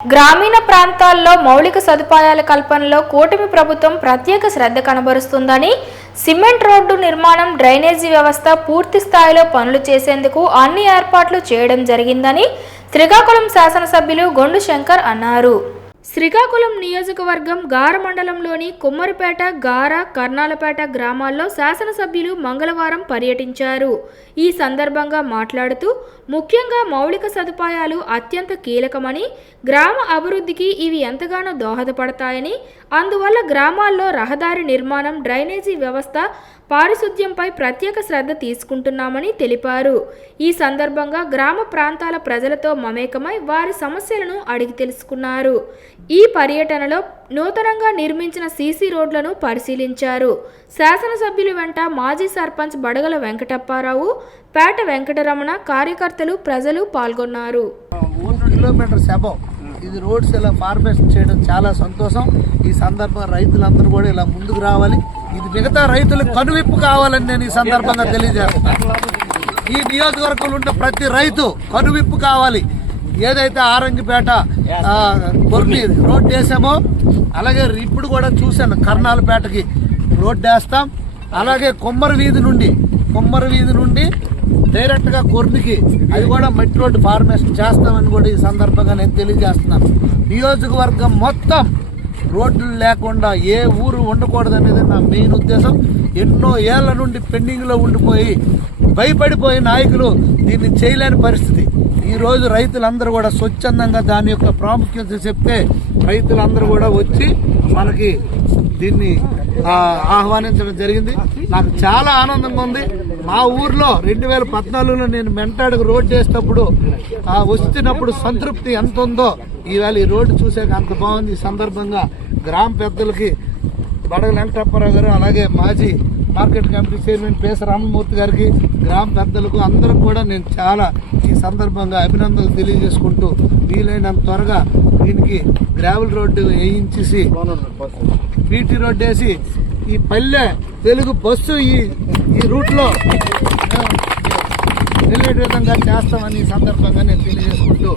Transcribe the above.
గ్రామీణ ప్రాంతాల్లో మౌలిక సదుపాయాల కల్పనలో కూటమి ప్రభుత్వం ప్రత్యేక శ్రద్ధ కనబరుస్తుందని, సిమెంట్ రోడ్డు నిర్మాణం, డ్రైనేజీ వ్యవస్థ పూర్తి స్థాయిలో పనులు చేసేందుకు అన్ని ఏర్పాట్లు చేయడం జరిగిందని శ్రీకాకుళం శాసనసభ్యులు గొండు శంకర్ అన్నారు. శ్రీకాకుళం నియోజకవర్గం గార మండలంలోని కుమ్మరిపేట, గార, కర్నాలపేట గ్రామాల్లో శాసనసభ్యులు మంగళవారం పర్యటించారు. ఈ సందర్భంగా మాట్లాడుతూ ముఖ్యంగా మౌలిక సదుపాయాలు అత్యంత కీలకమని, గ్రామ అభివృద్ధికి ఇవి ఎంతగానో దోహదపడతాయని, అందువల్ల గ్రామాల్లో రహదారి నిర్మాణం, డ్రైనేజీ వ్యవస్థ, పారిశుద్ధ్యంపై ప్రత్యేక శ్రద్ధ తీసుకుంటున్నామని తెలిపారు. ఈ సందర్భంగా గ్రామ ప్రాంతాల ప్రజలతో మమేకమై వారి సమస్యలను అడిగి తెలుసుకున్నారు. ఈ పర్యటనలో నూతనంగా నిర్మించిన సీసీ రోడ్లను పరిశీలించారు. శాసనసభ్యుల వెంట మాజీ సర్పంచ్ బడగల వెంకటప్పారావు, పేట వెంకటరమణ, కార్యకర్తలు, ప్రజలు పాల్గొన్నారు. ఇది రోడ్స్ ఇలా ఫార్మేషన్ చేయడం చాలా సంతోషం. ఈ సందర్భంగా రైతులందరూ కూడా ఇలా ముందుకు రావాలి. ఇది మిగతా రైతులకు కనువిప్పు కావాలని నేను ఈ సందర్భంగా తెలియజేస్తాను. ఈ నియోజకవర్గంలో ఉన్న ప్రతి రైతు కనువిప్పు కావాలి. ఏదైతే ఆరంగిపేట కొన్ని రోడ్డు వేసామో అలాగే ఇప్పుడు కూడా చూశాను కర్నాలపేటకి రోడ్డు వేస్తాం. అలాగే కొమ్మరి వీధి నుండి డైరెక్ట్ గా కొర్నికి అది కూడా మట్టి రోడ్డు ఫార్మేషన్ చేస్తామని కూడా ఈ సందర్భంగా నేను తెలియజేస్తున్నాను. నియోజకవర్గం మొత్తం రోడ్లు లేకుండా ఏ ఊరు ఉండకూడదు అనేది నా మెయిన్ ఉద్దేశం. ఎన్నో ఏళ్ల నుండి పెండింగ్ లో ఉండిపోయి భయపడిపోయి నాయకులు దీన్ని చేయలేని పరిస్థితి. ఈ రోజు రైతులందరూ కూడా స్వచ్ఛందంగా దాని యొక్క ప్రాముఖ్యత చెప్తే రైతులందరూ కూడా వచ్చి మనకి దీన్ని ఆహ్వానించడం జరిగింది. నాకు చాలా ఆనందంగా ఉంది. మా ఊర్లో 2014లో నేను మెంటాడుకు రోడ్డు వేసేటప్పుడు వస్తున్నప్పుడు సంతృప్తి ఎంత ఉందో ఈవేళ ఈ రోడ్డు చూసాక అంత బాగుంది. ఈ సందర్భంగా గ్రామ పెద్దలకి బడగల వెంకటప్పారావు గారు, అలాగే మాజీ మార్కెట్ కమిటీ చైర్మన్ పేస రామమూర్తి గారికి, గ్రామ పెద్దలకు అందరికి కూడా నేను చాలా ఈ సందర్భంగా అభినందనలు తెలియజేసుకుంటూ వీలైనంత త్వరగా దీనికి గ్రావెల్ రోడ్డు వేయించేసి బీటీ రోడ్డు వేసి ఈ పల్లె తెలుగు బస్సు ఈ రూట్లో వెళ్ళే విధంగా చేస్తామని ఈ సందర్భంగా నేను తెలియజేసుకుంటూ